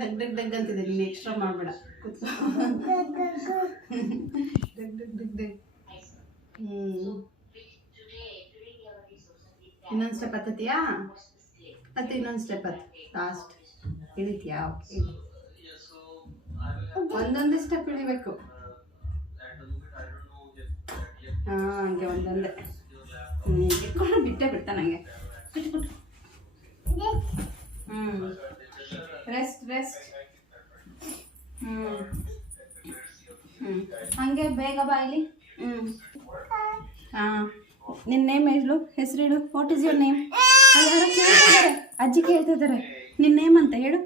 ಡಗ್ ಡಗ್ ಡಗ್ ಅಂತಿದೆ. ನೀನು ಎಕ್ಸ್ಟ್ರಾ ಮಾಡಬೇಡ, ಕೂತ್ಕೋ. ಡಗ್ ಡಗ್ ಡಗ್ ಡಗ್. ಇನ್ನೊಂದು ಸ್ಟೆಪ್ ಹತ್ತತ್ತೀಯಾ? ಮತ್ತೆ ಇನ್ನೊಂದು ಸ್ಟೆಪ್ ಲಾಸ್ಟ್ ಇಳಿತೀಯಾ? ಓಕೆ, ಒಂದೊಂದೇ ಸ್ಟೆಪ್ ಇಳಿಬೇಕು. ಹಂಗೆ ಒಂದೊಂದೇ ಇಟ್ಕೊಂಡು ಬಿಟ್ಟೆ ಬಿಡ್ತಾ ನನಗೆ. ಬಿಟ್ಬಿಟ್ಟು ರೆಸ್ಟ್ ರೆಸ್ಟ್. ಹಂಗೆ ಬೇಗ ಬಾ ಇಲ್ಲಿ. ನಿನ್ನ ನೇಮ್ ಹೇಳು, ಹೆಸರು ಹೇಳು. What is your name? ಯಾರೋ ಕೇಳ್ತಿದ್ದಾರೆ, ಅಜ್ಜಿ ಕೇಳ್ತಿದ್ದಾರೆ. ನಿನ್ನ ನೇಮ್ ಅಂತ ಹೇಳು.